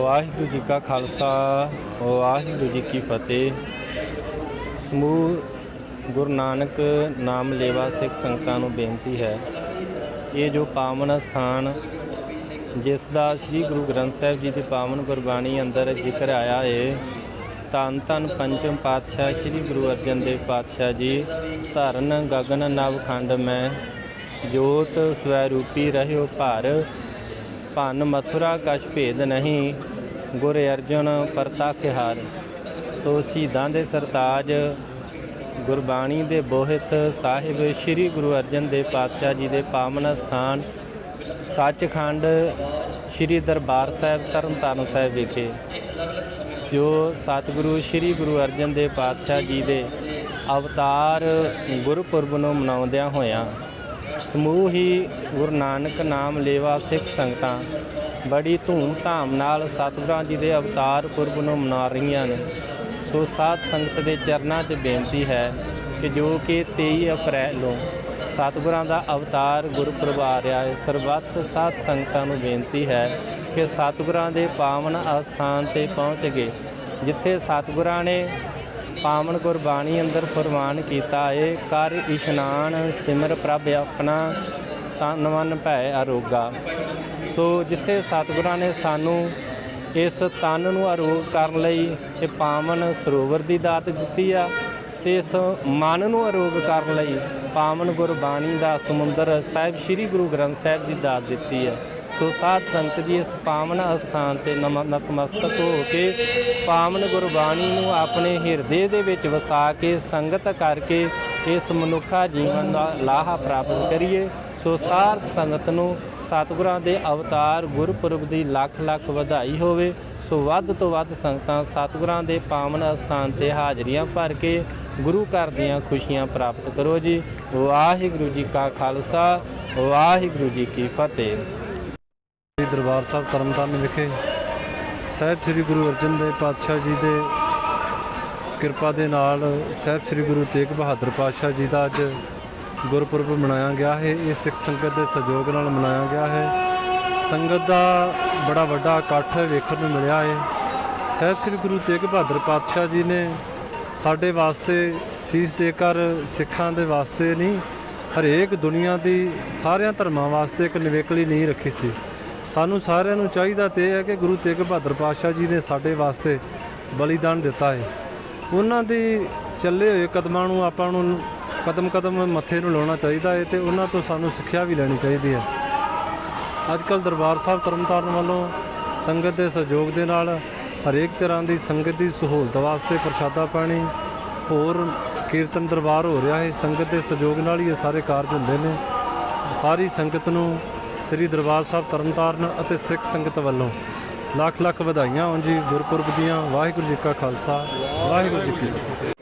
ਵਾਹਿਗੁਰੂ ਜੀ ਕਾ ਖਾਲਸਾ ਵਾਹਿਗੁਰੂ ਜੀ ਕੀ ਫਤਿਹ। ਸਮੂਹ ਗੁਰੂ ਨਾਨਕ ਨਾਮ ਲੇਵਾ ਸਿੱਖ ਸੰਗਤਾਂ ਨੂੰ ਬੇਨਤੀ ਹੈ, ਇਹ ਜੋ ਪਾਵਨ ਸਥਾਨ ਜਿਸ ਦਾ ਸ੍ਰੀ ਗੁਰੂ ਗ੍ਰੰਥ ਸਾਹਿਬ ਜੀ ਦੀ ਪਾਵਨ ਗੁਰਬਾਣੀ ਅੰਦਰ ਜ਼ਿਕਰ ਆਇਆ ਹੈ, ਧੰਨ ਧੰਨ ਪੰਚਮ ਪਾਤਸ਼ਾਹ ਸ੍ਰੀ ਗੁਰੂ ਅਰਜਨ ਦੇਵ ਪਾਤਸ਼ਾਹ ਜੀ। ਧਰਨ ਗਗਨ ਨਵਖੰਡ ਮੈਂ ਜੋਤ ਸਵੈਰੂਪੀ ਰਹਿਓ ਭਰ, ਭੰਨ ਮਥੁਰਾ ਕਛ ਭੇਦ ਨਹੀਂ ਗੁਰ ਅਰਜਨ ਪ੍ਰਤੱਖ ਹਾਰ। ਸੋ ਸ਼ਹੀਦਾਂ ਦੇ ਸਰਤਾਜ ਗੁਰਬਾਣੀ ਦੇ ਬੋਹਿਤ ਸਾਹਿਬ ਸ੍ਰੀ ਗੁਰੂ ਅਰਜਨ ਦੇਵ ਪਾਤਸ਼ਾਹ ਜੀ ਦੇ ਪਾਵਨ ਸਥਾਨ ਸੱਚਖੰਡ ਸ੍ਰੀ ਦਰਬਾਰ ਸਾਹਿਬ ਤਰਨਤਾਰਨ ਸਾਹਿਬ ਵਿਖੇ ਜੋ ਸਤਿਗੁਰੂ ਸ੍ਰੀ ਗੁਰੂ ਅਰਜਨ ਦੇਵ ਪਾਤਸ਼ਾਹ ਜੀ ਦੇ ਅਵਤਾਰ ਗੁਰਪੁਰਬ ਨੂੰ ਮਨਾਉਂਦਿਆਂ ਹੋਇਆਂ ਸਮੂਹ ਹੀ ਗੁਰੂ ਨਾਨਕ ਨਾਮ ਲੇਵਾ ਸਿੱਖ ਸੰਗਤਾਂ ਬੜੀ ਧੂਮ ਧਾਮ ਨਾਲ ਸਤਿਗੁਰਾਂ ਜੀ ਦੇ ਅਵਤਾਰ ਪੁਰਬ ਨੂੰ ਮਨਾ ਰਹੀਆਂ ਨੇ। ਸੋ ਸਾਧ ਸੰਗਤ ਦੇ ਚਰਨਾਂ 'ਚ ਬੇਨਤੀ ਹੈ ਕਿ ਜੋ ਕਿ 23 ਅਪ੍ਰੈਲ ਨੂੰ ਸਤਿਗੁਰਾਂ ਦਾ ਅਵਤਾਰ ਗੁਰਪੁਰਬ ਆ ਰਿਹਾ ਹੈ, ਸਰਬੱਤ ਸਾਧ ਸੰਗਤਾਂ ਨੂੰ ਬੇਨਤੀ ਹੈ ਕਿ ਸਤਿਗੁਰਾਂ ਦੇ ਪਾਵਨ ਅਸਥਾਨ 'ਤੇ ਪਹੁੰਚ ਗਏ, ਜਿੱਥੇ ਸਤਿਗੁਰਾਂ ਨੇ ਪਾਵਨ ਗੁਰਬਾਣੀ ਅੰਦਰ ਫਰਮਾਨ ਕੀਤਾ ਹੈ, ਕਰ ਇਸ਼ਨਾਨ ਸਿਮਰ ਪ੍ਰਭ ਆਪਣਾ ਤਨ ਮਨ ਭੈ ਅਰੋਗਾ। ਸੋ ਜਿੱਥੇ ਸਤਿਗੁਰਾਂ ਨੇ ਸਾਨੂੰ ਇਸ ਤਨ ਨੂੰ ਅਰੋਗ ਕਰਨ ਲਈ ਇਹ ਪਾਵਨ ਸਰੋਵਰ ਦੀ ਦਾਤ ਦਿੱਤੀ ਆ, ਅਤੇ ਇਸ ਮਨ ਨੂੰ ਅਰੋਗ ਕਰਨ ਲਈ ਪਾਵਨ ਗੁਰਬਾਣੀ ਦਾ ਸਮੁੰਦਰ ਸਾਹਿਬ ਸ੍ਰੀ ਗੁਰੂ ਗ੍ਰੰਥ ਸਾਹਿਬ ਦੀ ਦਾਤ ਦਿੱਤੀ ਹੈ। ਸੋ ਸਾਧ ਸੰਗਤ ਜੀ ਇਸ ਪਾਵਨ ਅਸਥਾਨ 'ਤੇ ਨਤਮਸਤਕ ਹੋ ਕੇ ਪਾਵਨ ਗੁਰਬਾਣੀ ਨੂੰ ਆਪਣੇ ਹਿਰਦੇ ਦੇ ਵਿੱਚ ਵਸਾ ਕੇ ਸੰਗਤ ਕਰਕੇ ਇਸ ਮਨੁੱਖਾ ਜੀਵਨ ਦਾ ਲਾਹਾ ਪ੍ਰਾਪਤ ਕਰੀਏ। ਸੋ ਸਾਧ ਸੰਗਤ ਨੂੰ ਸਤਿਗੁਰਾਂ ਦੇ ਅਵਤਾਰ ਗੁਰਪੁਰਬ ਦੀ ਲੱਖ ਲੱਖ ਵਧਾਈ ਹੋਵੇ। ਸੋ ਵੱਧ ਤੋਂ ਵੱਧ ਸੰਗਤਾਂ ਸਤਿਗੁਰਾਂ ਦੇ ਪਾਵਨ ਅਸਥਾਨ 'ਤੇ ਹਾਜ਼ਰੀਆਂ ਭਰ ਕੇ ਗੁਰੂ ਘਰ ਦੀਆਂ ਖੁਸ਼ੀਆਂ ਪ੍ਰਾਪਤ ਕਰੋ ਜੀ। ਵਾਹਿਗੁਰੂ ਜੀ ਕਾ ਖਾਲਸਾ ਵਾਹਿਗੁਰੂ ਜੀ ਕੀ ਫਤਿਹ। ਦਰਬਾਰ ਸਾਹਿਬ ਤਰਨਤਾਰਨ ਵਿਖੇ ਸਾਹਿਬ ਸ੍ਰੀ ਗੁਰੂ ਅਰਜਨ ਦੇਵ ਪਾਤਸ਼ਾਹ ਜੀ ਦੇ ਕਿਰਪਾ ਦੇ ਨਾਲ ਸਾਹਿਬ ਸ੍ਰੀ ਗੁਰੂ ਤੇਗ ਬਹਾਦਰ ਪਾਤਸ਼ਾਹ ਜੀ ਦਾ ਅੱਜ ਗੁਰਪੁਰਬ ਮਨਾਇਆ ਗਿਆ ਹੈ। ਇਹ ਸਿੱਖ ਸੰਗਤ ਦੇ ਸਹਿਯੋਗ ਨਾਲ ਮਨਾਇਆ ਗਿਆ ਹੈ। ਸੰਗਤ ਦਾ ਬੜਾ ਵੱਡਾ ਇਕੱਠ ਵੇਖਣ ਨੂੰ ਮਿਲਿਆ ਹੈ। ਸਾਹਿਬ ਸ੍ਰੀ ਗੁਰੂ ਤੇਗ ਬਹਾਦਰ ਪਾਤਸ਼ਾਹ ਜੀ ਨੇ ਸਾਡੇ ਵਾਸਤੇ ਸੀਸ ਦੇ ਕਰ ਸਿੱਖਾਂ ਦੇ ਵਾਸਤੇ ਨਹੀਂ, ਹਰੇਕ ਦੁਨੀਆ ਦੀ ਸਾਰਿਆਂ ਧਰਮਾਂ ਵਾਸਤੇ ਇੱਕ ਨਿਵੇਕਲੀ ਨੀਂਹ ਰੱਖੀ ਸੀ। ਸਾਨੂੰ ਸਾਰਿਆਂ ਨੂੰ ਚਾਹੀਦਾ ਤੇ ਇਹ ਹੈ ਕਿ ਗੁਰੂ ਤੇਗ ਬਹਾਦਰ ਪਾਤਸ਼ਾਹ ਜੀ ਨੇ ਸਾਡੇ ਵਾਸਤੇ ਬਲੀਦਾਨ ਦਿੱਤਾ ਹੈ। ਉਹਨਾਂ ਦੀ ਚੱਲੇ ਹੋਏ ਕਦਮਾਂ ਨੂੰ ਆਪਾਂ ਨੂੰ ਕਦਮ ਕਦਮ ਮੱਥੇ ਨੂੰ ਲਾਉਣਾ ਚਾਹੀਦਾ ਹੈ ਅਤੇ ਉਹਨਾਂ ਤੋਂ ਸਾਨੂੰ ਸਿੱਖਿਆ ਵੀ ਲੈਣੀ ਚਾਹੀਦੀ ਹੈ। ਅੱਜ ਕੱਲ੍ਹ ਦਰਬਾਰ ਸਾਹਿਬ ਤਰਨਤਾਰਨ ਵੱਲੋਂ ਸੰਗਤ ਦੇ ਸਹਿਯੋਗ ਦੇ ਨਾਲ ਹਰੇਕ ਤਰ੍ਹਾਂ ਦੀ ਸੰਗਤ ਦੀ ਸਹੂਲਤ ਵਾਸਤੇ ਪ੍ਰਸ਼ਾਦਾ ਪਾਣੀ ਹੋਰ ਕੀਰਤਨ ਦਰਬਾਰ ਹੋ ਰਿਹਾ ਹੈ। ਸੰਗਤ ਦੇ ਸਹਿਯੋਗ ਨਾਲ ਹੀ ਇਹ ਸਾਰੇ ਕਾਰਜ ਹੁੰਦੇ ਨੇ। ਸਾਰੀ ਸੰਗਤ ਨੂੰ ਸ੍ਰੀ ਦਰਬਾਰ ਸਾਹਿਬ ਤਰਨਤਾਰਨ ਅਤੇ ਸਿੱਖ ਸੰਗਤ ਵੱਲੋਂ ਲੱਖ ਲੱਖ ਵਧਾਈਆਂ ਹੋਣ ਜੀ ਗੁਰਪੁਰਬ ਦੀਆਂ। ਵਾਹਿਗੁਰੂ ਜੀ ਕਾ ਖਾਲਸਾ ਵਾਹਿਗੁਰੂ ਜੀ ਕੀ ਫਤਿਹ।